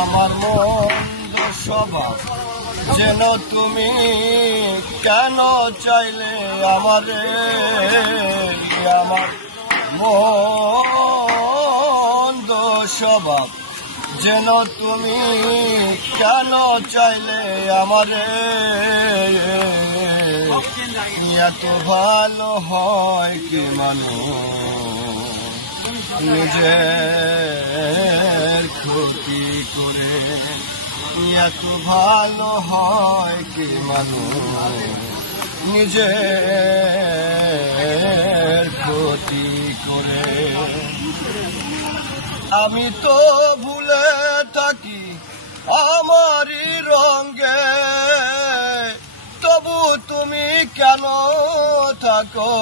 আমার মন্দ স্বভাব যেন তুমি কেন চাইলে আমারে, আমার মন্দ স্বভাব যেন তুমি কেন চাইলে আমারে, এত ভালো হয় কি মানুষ নিজের ক্ষতি করে, এত ভালো হয় কি মানুষ নিজের ক্ষতি করে। আমি তো ভুলে থাকি আমারই রঙে, তবু তুমি কেন থাকো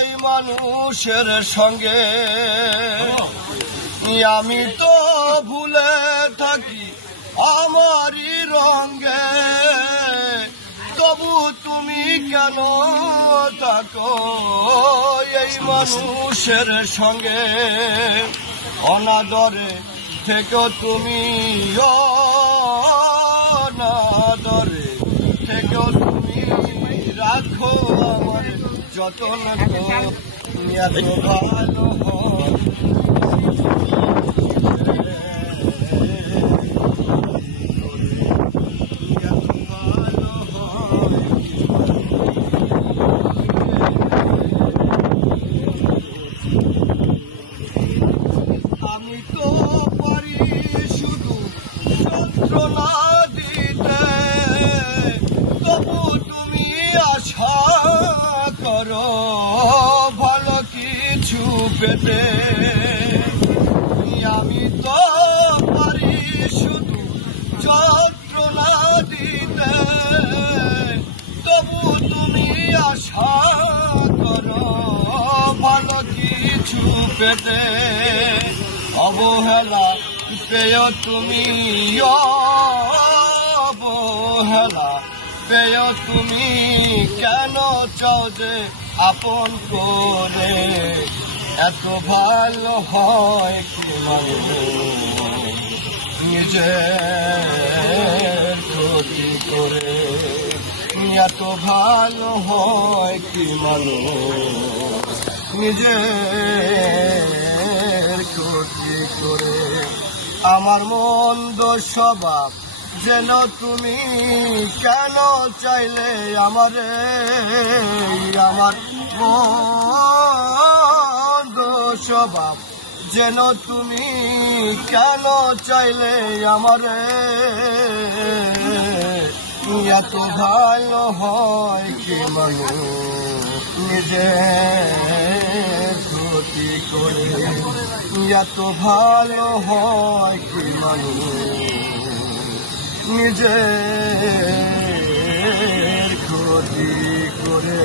এই মানুষের সঙ্গে। আমি তো ভুলে থাকি আমারই রঙে, তবু তুমি কেন থাকো এই মানুষের সঙ্গে। অনাদরে থেকেও তুমি, অনাদরে থেকেও তুমি রাখো আমার যতন, এত ভালো হয়। আমি তো পারি শুধু যন্ত্রণা দিতে, তবু তুমি আশা করো ভালো কিছু পেতে। আমি তো পারি শুধু যন্ত্রণা দিতে, তবু তুমি আশা করো ভালো কিছু পেতে। অবহেলা পেয় তুমি, অবহেলা পেয় তুমি কেন চাও যে আপন করে, এত ভালো হয় কি মানুষ নিজের ক্ষতি করে, এত ভালো হয় কি মানুষ নিজের ক্ষতি করে। আমার মন্দ স্বভাব যেন তুমি কেন চাইলে আমারে, আমার মন্দ স্বভাব যেন তুমি কেন চাইলে আমারে, এত ভালো হয় কি মানুষ নিজের ক্ষতি করে, এত ভালো হয় কি মানুষ নিজের ক্ষতি করে।